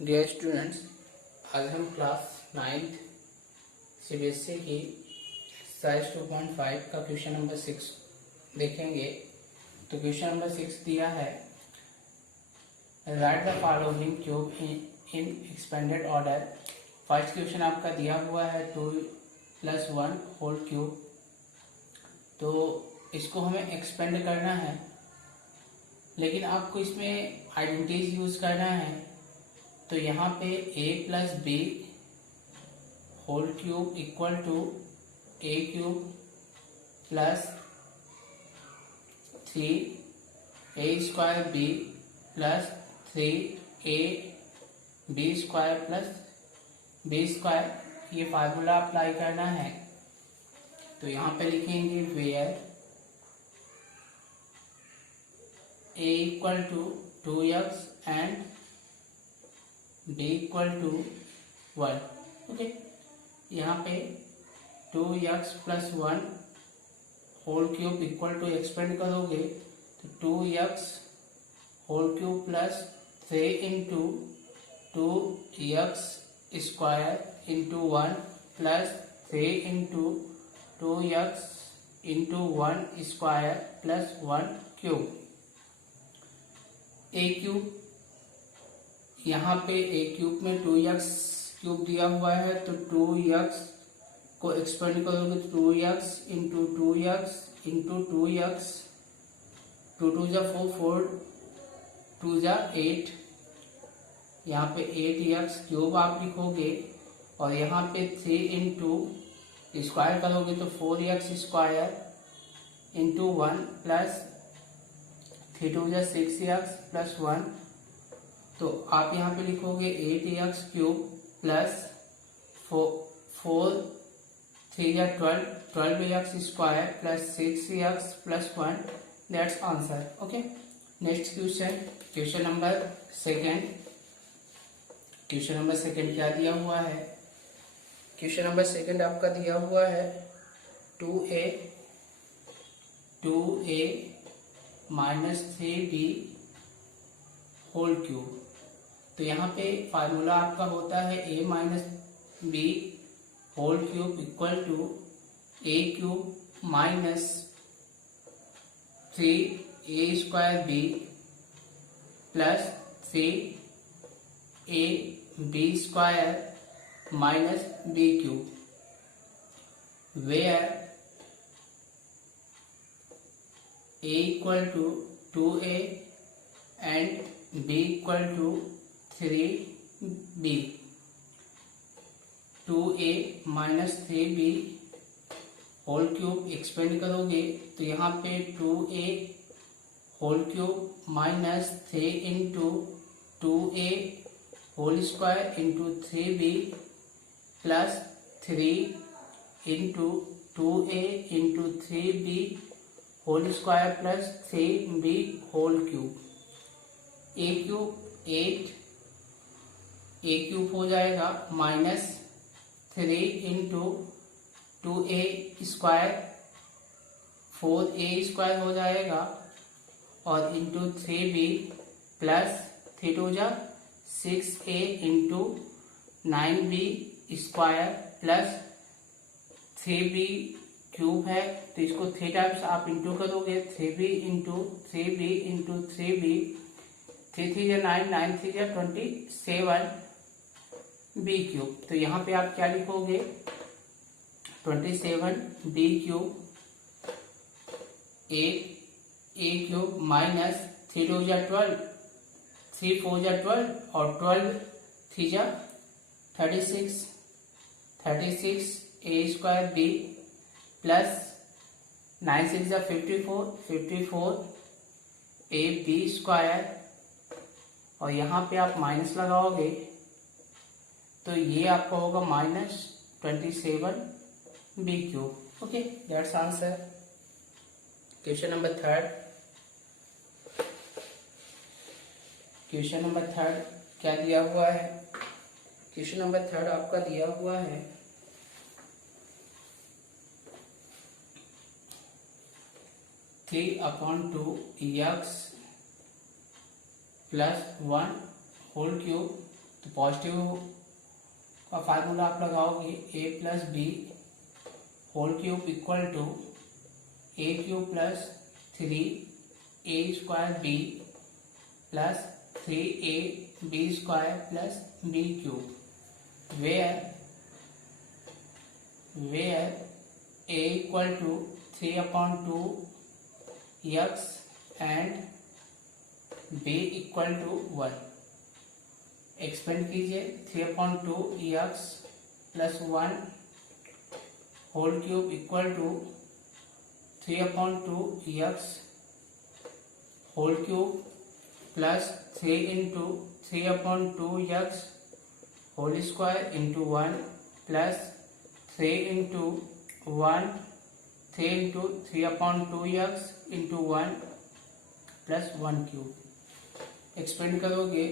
Dear students, आज हम class 9th CBSE की एक्सरसाइज 2.5 का क्वेश्चन नंबर 6 देखेंगे। तो क्वेश्चन नंबर 6 दिया है, right the following cube in expanded order. First question आपका दिया हुआ है 2 + 1 होल क्यूब। तो इसको हमें एक्सपेंड करना है, लेकिन आपको इसमें आइडेंटिटीज यूज करना है। तो यहाँ पे a + b whole cube equal to a cube plus 3a² b plus 3ab² plus b²। ये फार्मूला अप्लाई करना है। तो यहाँ पे लिखेंगे where a equal to 2x and b equal to 1। Okay, यहाँ पे 2x + 1 whole cube equal to expand करोगे तो 2x whole cube plus 3 into 2x² into 1 plus 3 into 2x into 1² plus 1 cube. a cube, यहाँ पे a cube में 2x cube दिया हुआ है, तो 2x को एक्सपेंड करोगे तो 2x into 2x into 2x, 2 2 जा 4, 4 2 जा 8। यहाँ पे 8x क्यूब आप लिखोगे और यहाँ पे 3 इंटू स्क्वायर करोगे तो 4x² इंटू 1 प्लस 3 2 जा 6x प्लस 1। तो आप यहाँ पे लिखोगे 8x क्यूब प्लस 4 3 या 12x² plus 6x plus 1। That's answer. Okay, next question number second. Question number second क्या दिया हुआ है? क्वेश्चन नंबर सेकेंड आपका दिया हुआ है 2a - 3b होल क्यूब। तो यहाँ पे फार्मूला आपका होता है a - b whole cube equal to a cube minus 3a² b plus 3ab² minus b cube, where a equal to 2a and b equal to 3b। 2a - 3b whole cube expand करोगे तो यहाँ पे 2a whole cube minus 3 into 2a होल² into 3b plus 3 into 2a into 3b होल² plus 3b whole cube. a cube 8 a cube हो जाएगा minus 3 into 2a² 4a² हो जाएगा और इंटू 3b प्लस 3 2 जा 6a into 9b² plus 3b cube है। तो इसको 3 टाइम्स आप इंटू करोगे 3b into 3b into 3b, 3 3 जा 9, 9 3 जा 27 b क्यूब। तो यहाँ पे आप क्या लिखोगे 27 b cube, 8a cube minus 3 2 जा 12, 3 4 जा 12 और 12 3 जा 36, 36 a² b प्लस 9 6 जा 54, 54 ab² और यहाँ पे आप माइनस लगाओगे तो ये आपका होगा minus 27 b cube. Okay, that's answer. Question number third. Question number third क्या दिया हुआ है? क्वेश्चन नंबर थर्ड आपका दिया हुआ है 3/2 x + 1 होल क्यूब तो पॉजिटिव का फार्मूला आप लगाओगे a plus B whole cube equal to A cube plus 3a square B plus 3a b square plus b cube where a equal to 3/2 x and b equal to 1। Expand कीजिए 3/2 x plus 1 whole cube equal to 3/2 x whole cube plus 3 into 3/2 x whole square into 1 plus 3 into 1 3 into 3/2 x into 1 plus 1 cube. Expand करोगे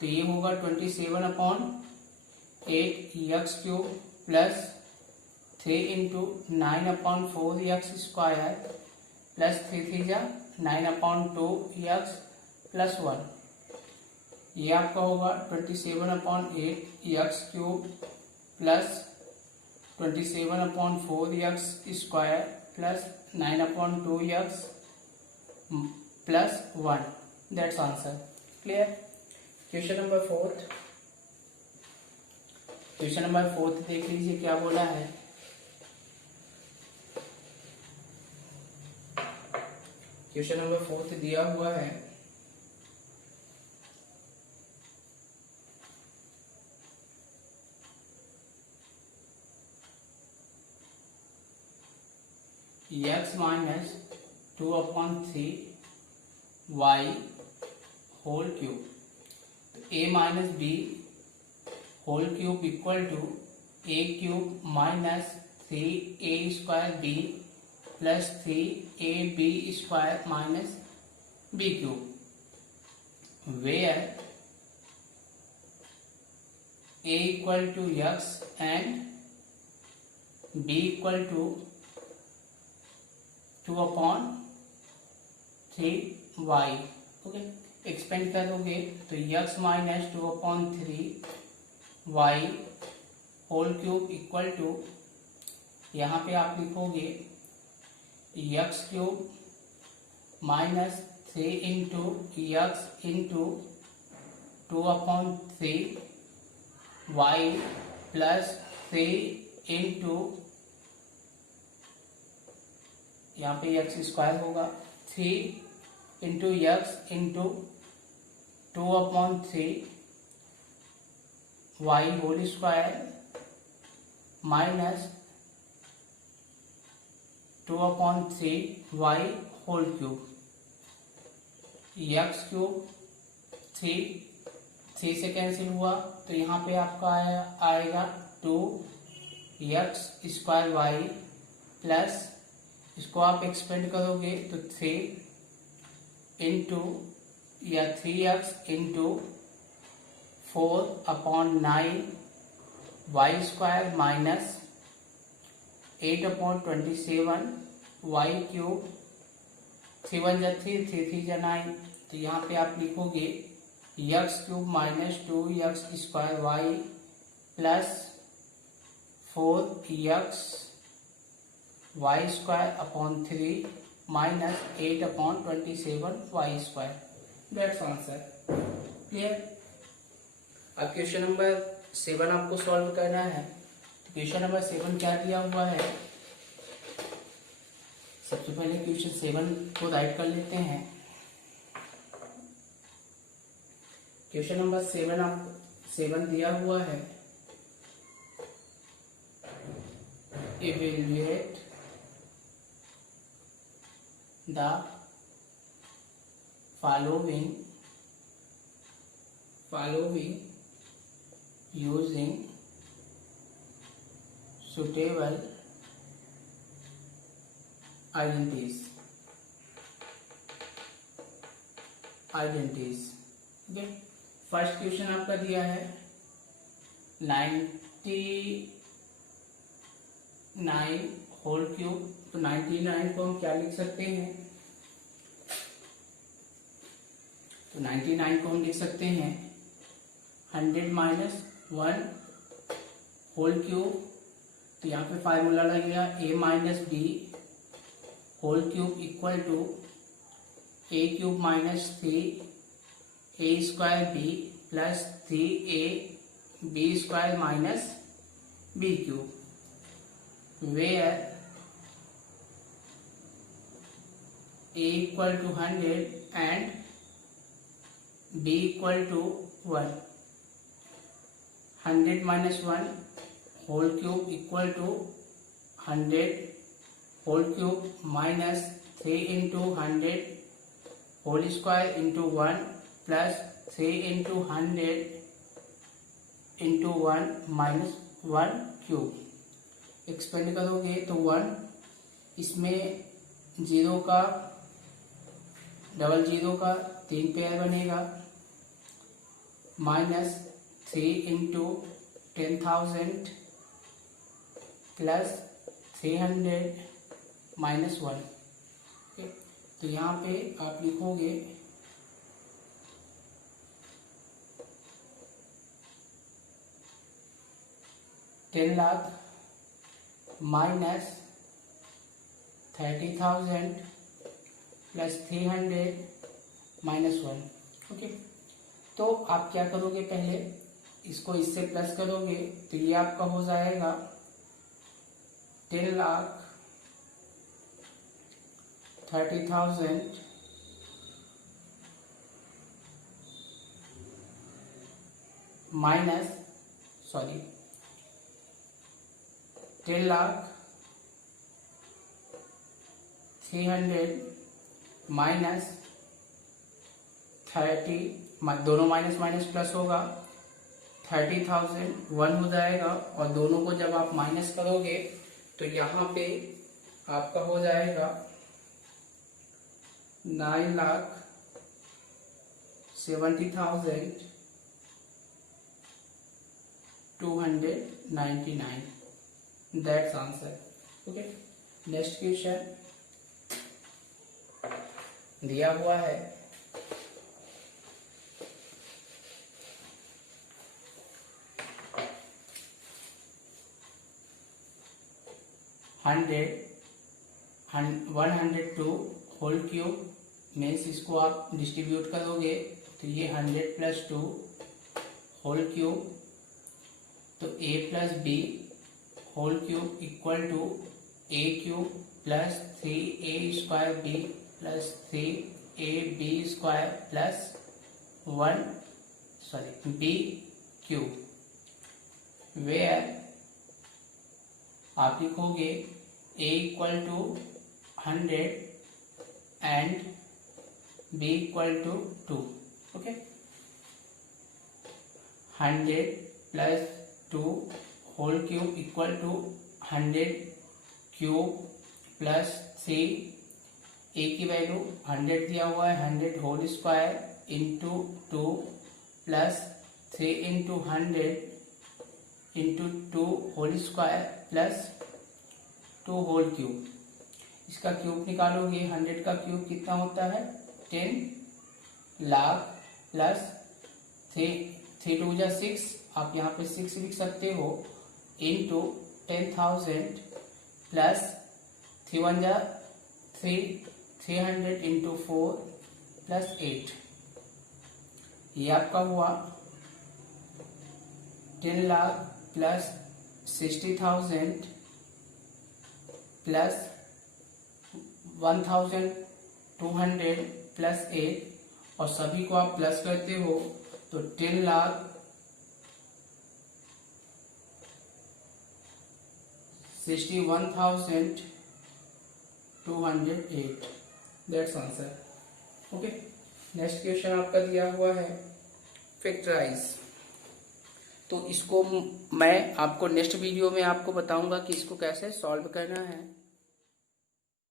तो ये होगा 27/8 x cube plus 3 into 9/4 x square plus 3 9/2 x plus 1। ये आपका होगा 27/8 x cube plus 27/4 x square plus 9/2 x plus 1। That's answer. Clear. Question number 4 देख लीजिए क्या बोला है। क्वेश्चन नंबर 4 दिया हुआ है x minus 2/3 y whole cube. a minus B whole cube equal to a cube minus 3a square B plus 3ab square minus b cube where a equal to x and b equal to 2/3y। Okay, expand करोगे तो x minus 2/3y whole cube equal to यहाँ पे आप लिखोगे x cube minus 3 into x into 2/3y plus 3 into यहाँ पे x square होगा 3 into x into 2/3 y whole square minus 2/3 y whole cube. x cube 3 से कैंसिल हुआ तो यहाँ पे आपका आएगा 2x स्क्वायर y प्लस इसको आप एक्सपेंड करोगे तो 3 इंटू या 3x into 4/9 y square minus 8/27 y cube. 3 1 जा 3 3 3 जा 9 तो यहाँ पे आप लिखोगे x cube minus 2x square y plus 4x y square upon 3 minus 8/27 y square. That's answer. Clear. अब क्वेश्चन नंबर 7 आपको सॉल्व करना है। तो क्वेश्चन नंबर 7 क्या दिया हुआ है, सबसे पहले क्वेश्चन 7 को राइट कर लेते हैं। क्वेश्चन नंबर 7 दिया हुआ है evaluate the following using suitable identities। Okay, first question आपका दिया है 99 होल क्यूब। तो 99 को हम क्या लिख सकते हैं, तो 99 को हम लिख सकते हैं 100 माइनस 1 होल क्यूब, तो यहाँ पे फार्मूला लगेगा a minus B whole cube equal to a cube minus 3 a square B plus 3a B square minus B cube, where a equal to 100 and b equal to 1. 100 minus 1 whole cube equal to 100 whole cube minus 3 into 100 whole square into 1 plus 3 into 100 into 1 minus 1 cube. Expand करोगे तो 1, इसमें 0 का double 0 का 3 pair बनेगा, minus 3 into 10,000 plus 300 minus 1. तो यहाँ पे आप लिखोगे 10 lakh minus 30,000 plus 300 minus 1. Okay, तो आप क्या करोगे, पहले इसको इससे प्लस करोगे तो ये आपका हो जाएगा 10 लाख 30,000 माइनस 10 लाख 300 माइनस 30, दोनों माइनस माइनस प्लस होगा, 30,000 1 हो जाएगा, और दोनों को जब आप माइनस करोगे तो यहाँ पे आपका हो जाएगा 9,70,299. That's answer. Okay. Next question दिया हुआ है 102 होल क्यूब मीन्स इसको आप डिस्ट्रीब्यूट करोगे तो ये 100 प्लस 2 होल क्यूब, तो a plus B whole cube equal to a cube plus 3a square b plus 3ab square plus 1 b cube, where आप लिखोगे a equal to 100 and b equal to 2. Okay, 100 plus 2 whole cube equal to 100 cube plus 3, a की value 100 दिया हुआ है, 100 whole square into 2 plus 3 into 100 into 2 whole square plus 2 whole cube. इसका cube निकालोगे, 100 का cube कितना होता है 10 लाख प्लस 3 2 जा 6, आप यहाँ पे 6 लिख सकते हो, इंटू 10,000 प्लस 3 1 जा 300 इंटू 4 प्लस 8. ये आपका हुआ 10 लाख प्लस 60,000 प्लस 1,200 प्लस 8, और सभी को आप प्लस करते हो तो 10 lakh 61,208. That's answer. Okay, next question आपका दिया हुआ है फैक्टराइज. तो इसको मैं आपको नेक्स्ट वीडियो में आपको बताऊंगा कि इसको कैसे सॉल्व करना है.